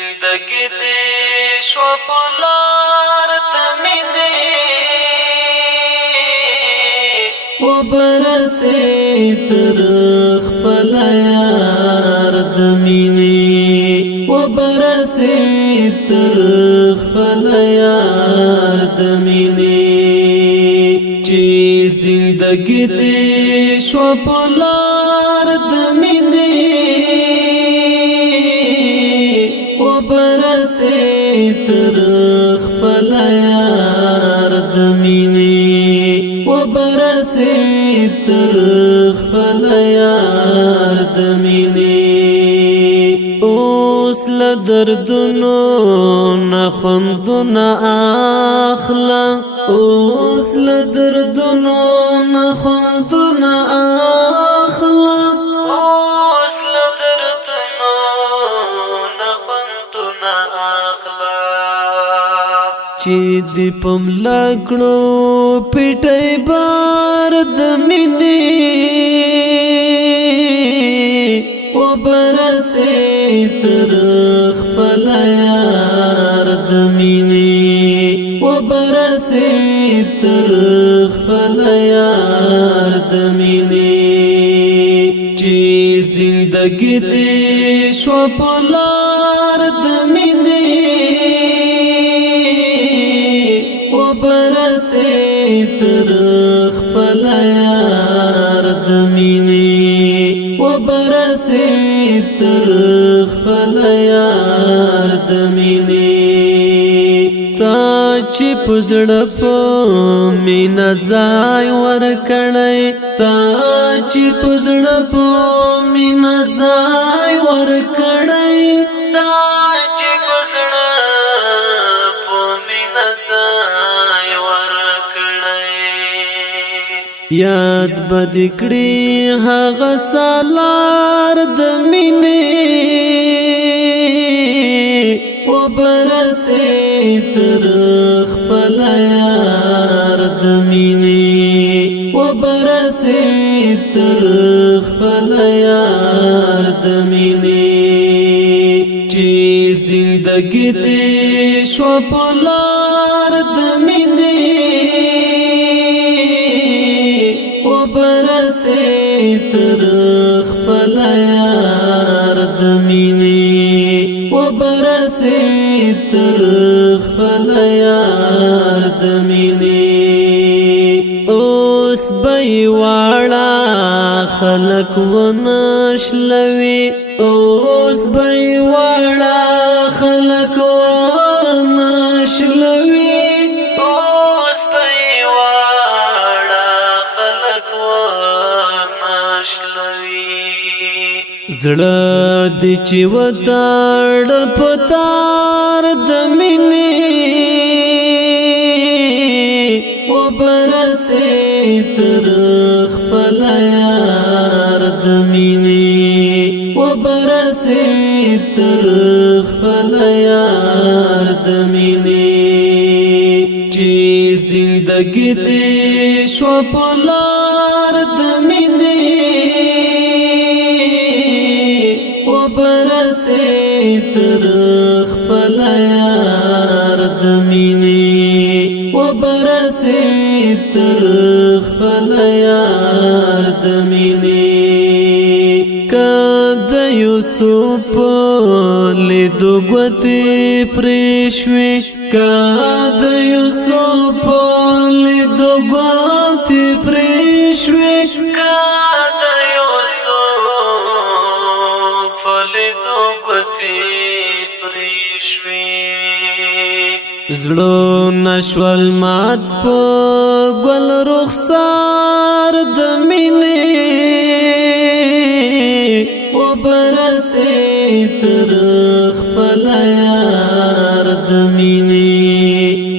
زندگی دې شوه په لار د مینې وبرسې تر خپل یار د مینې وبرسې تر خپل یار د مینې چې زندگی دې شوه په لار د مینې وبرسې تر خپل یار د مینې وبرسې تر خپل یار د مینې اوس له دردونو نه خوندونه اخله اوس له دردونو نه خوندونه اخله اوس له دردونو نه خوندونه اخله چې دې پم لګړو پټي بار د مینې وبرسې تر خپل یار د مینې وبرسې تر خپل یار د مینې چې زندگی دې شوه په لار د مینې وبرسې تر خپل یار د مینې وبرسې تر خپل یار د مینې تا چې پزړه په مینا ځای ورکړی تا چې پزړه په مینا ځای ورکړی تا چې پزړه په مینا ځای ورکړی یاد بد کړي هغه سالار د مینې وبرسې تر خپل یار د مینې وبرسې تر خپل یار د مینې چې زندگی دې شوه په لار د مینې وبرسې تر خپل یار د مینې وبرسې تر خپل یار د مینې اوس به واړه خلک ونشلوي اوس به واړه خلک ونشلوي اوس به واړه خلک ونشلوي زړه دې چې وتاړ پتار د مینې وبرسې تر خپل یار د مینې وبرسې تر خپل یار د مینې چې زندگی دې شوه په لار د مینې وبرسې تر خپل یار د مینې وبرسې تر خپل یار د مینې که د یوسف لیدو ګوتې پرې شوې که د یوسف لیدو ګوتې پرې شوې که د یوسف لیدو ګوتې پرې شوې زړه نشول مات په ګل رخسار د مینې وبرسې تر خپل یار د مینې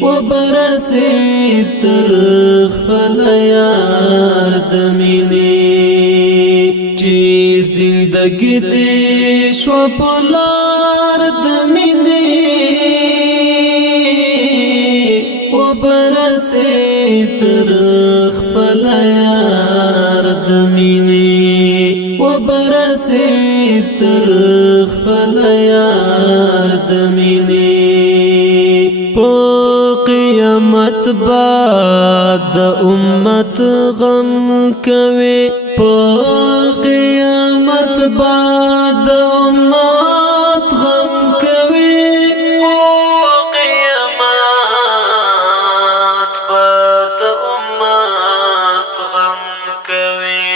وبرسې تر خپل یار د مینې چې زندگی دې شوه په لار د مینې وبرسې تر خپل یار د مینې وبرسې تر خپل یار د مینې په قیامت بعد د امت غم کوي په قیامت بعد د امت غم کوي په قیامت بعد د امت غم کوي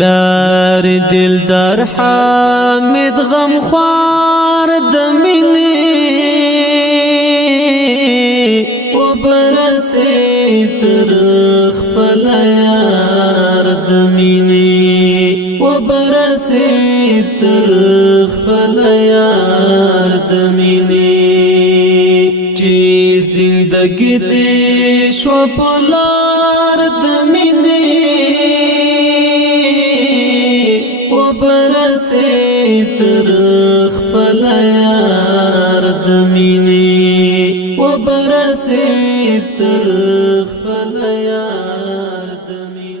لار دلدار حامد غم خوار د مینې و برسې تر خپل یار د مینې و برسې تر خپل یار د مینې چې زندګي دې شو په لار د مینې تر خپل یار د مینې و برسې تر خپل یار د مینې